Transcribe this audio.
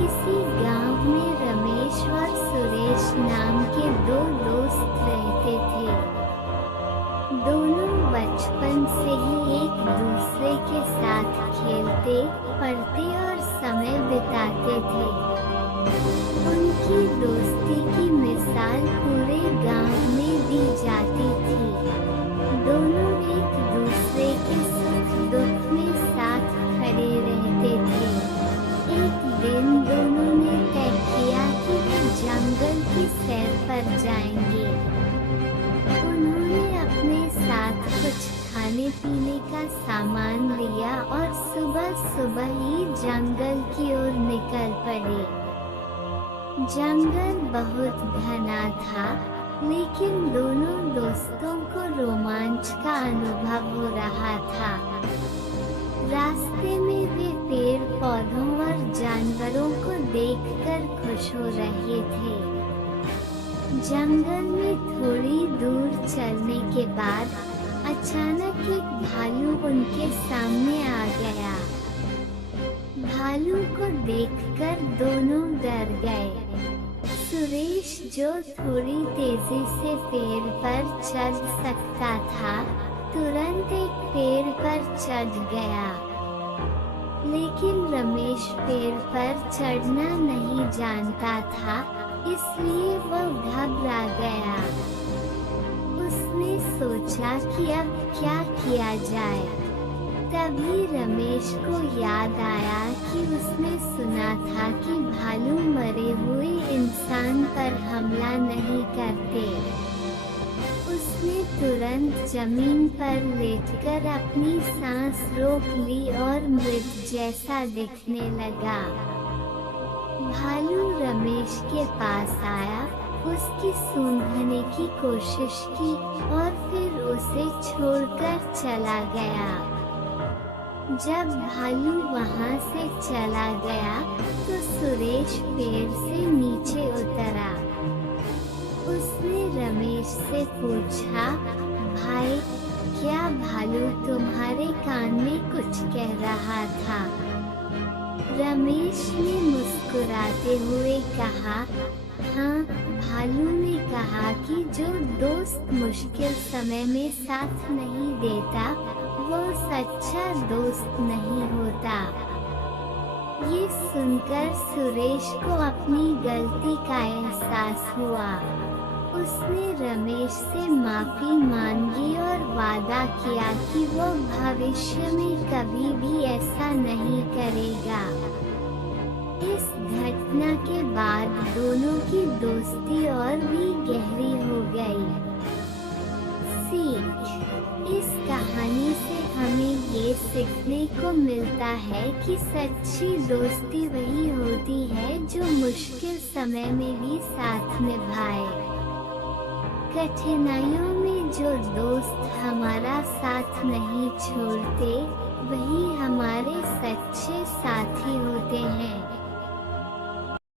किसी गांव में रमेश और सुरेश नाम के दो दोस्त रहते थे। दोनों बचपन से ही एक दूसरे के साथ खेलते, पढ़ते और समय बिताते थे। उनकी दोस्ती की मिसाल पूरे गांव में दी जाती थी। दोनों एक दूसरे के सुख दुख में साथ खड़े रहते थे। एक दिन दोनों ने तय किया कि वे जंगल की सैर पर जाएंगे। उन्होंने अपने साथ कुछ खाने पीने का सामान लिया और सुबह सुबह ही जंगल की ओर निकल पड़े। जंगल बहुत घना था, लेकिन दोनों दोस्तों को रोमांच का अनुभव हो रहा था। रास्ते में वे पेड़ पौधों और जानवरों को देखकर खुश हो रहे थे। जंगल में थोड़ी दूर चलने के बाद अचानक एक भालू उनके सामने आ गया। भालू को देखकर दोनों डर गए। सुरेश, जो थोड़ी तेजी से पेड़ पर चढ़ सकता था, तुरंत एक पेड़ पर चढ़ गया। लेकिन रमेश पेड़ पर चढ़ना नहीं जानता था, इसलिए वह घबरा गया। उसने सोचा कि अब क्या किया जाए। तभी रमेश को याद आया कि उसने सुना था कि भालू मरे हुए इंसान पर हमला नहीं करते। उसने तुरंत जमीन पर लेटकर अपनी सांस रोक ली और मृत जैसा दिखने लगा। भालू रमेश के पास आया, उसकी सूंघने की कोशिश की और फिर उसे छोड़कर चला गया। जब भालू वहां से चला गया तो सुरेश पेड़ से नीचे उतरा। उसने रमेश से पूछा, भाई, क्या भालू तुम्हारे कान में कुछ कह रहा था? रमेश ने मुस्कुराते हुए कहा, हाँ, भालू ने कहा कि जो दोस्त मुश्किल समय में साथ नहीं देता, वो सच्चा दोस्त नहीं होता। ये सुनकर सुरेश को अपनी गलती का एहसास हुआ। उसने रमेश से माफी मांगी और वादा किया कि वो भविष्य में कभी भी ऐसा नहीं करेगा। इस घटना के बाद दोनों की दोस्ती और भी गहरी हो गई। सीख: इस कहानी से हमें ये सीखने को मिलता है कि सच्ची दोस्ती वही होती है जो मुश्किल समय में भी साथ निभाए। कठिनाइयों में जो दोस्त हमारा साथ नहीं छोड़ते, वही हमारे सच्चे साथी होते हैं।